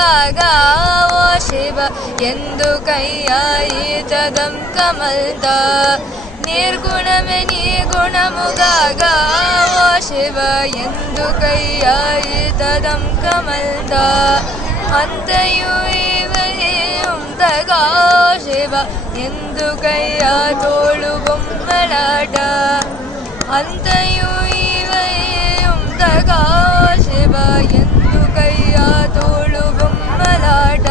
ಗುಣಮುಗಾಗ ಓ ಶಿವ ಎಂದು ಕೈಯಾಯಿತದಂ ಕಮಲ್ದ ನಿರ್ಗುಣಮೆ ನೀ ಗುಣಮುಗಾಗ ಓ ಶಿವ ಎಂದು ಕೈಯಾಯಿತದಂ ಕಮಲ್ದ ಅಂತೆಯೂ ಇವೆಯುಂತಗ ಶಿವ ಎಂದು ಕೈಯ ತೋಳು ಬೊಮ್ಮಲಾಟ ಅಂತೆಯೂ ಇವೆಯುಂತಗ ಶಿವ ಎಂದು ಕೈಯ ತೋಳು ಬೊಮ್ಮಲಾಟ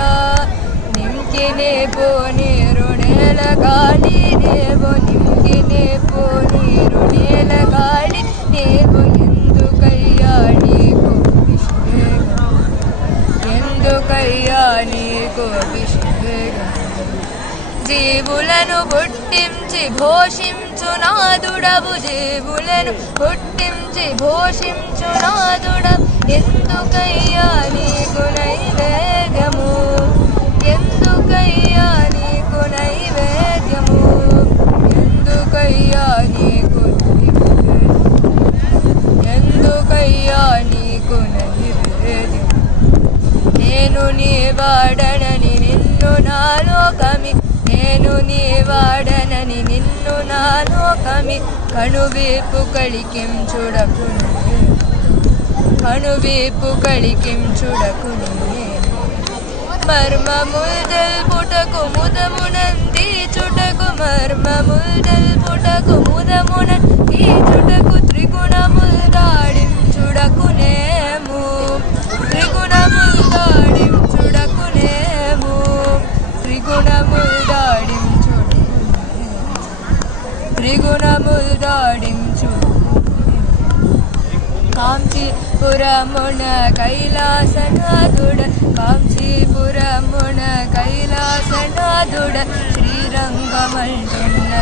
ನಿಮ್ಕಿನೇ ಪೋ ನೀರು ನೇಲ ಗಾಳಿ ನೇವೋ ನಿಮ್ಕಿನೇ ಪೋ ನೀರು ನೇಲ ಗಾಳಿ ನೇವೋ ಎಂದು ಕೈಯ ನೀಕು ಎಂದು కయ్య నీకు అభిషేకం జీవులను పుట్టించి భోషించు నాదుడవు జీవులను పుట్టించి భోషించు నాదుడవు ఎందుకయ్యా నీకు నైవేద్యము ఎందుకయ్యా నీకు నైవేద్యము ఎందుకయ్యా నీకు ఎందుకయ్యా నీకు నైవేద్యము నేను నీ వాడనని నిన్ను నాలోకమి నేను నీ వాడనని నిన్ను నాలోకమి కనువీపు కళికిం చూడకునే కనువీపు కళికిం చూడకునే మర్మముల్ పుటకు ముదమునంది చుటకు మర్మముల్ పుటకు ముదమునంది చుటకు త్రిగుణముల్ దాడిం చూడకునేము త్రిగుణముల్ దాడిం చూడకునేము త్రిగుణముల్ దాడిం త్రిగుణముల్ దాడిం కాంచీపురమున కైలాసనాథుడ కాంచీపురమున కైలాసనాథుడ శ్రీరంగమంటున్న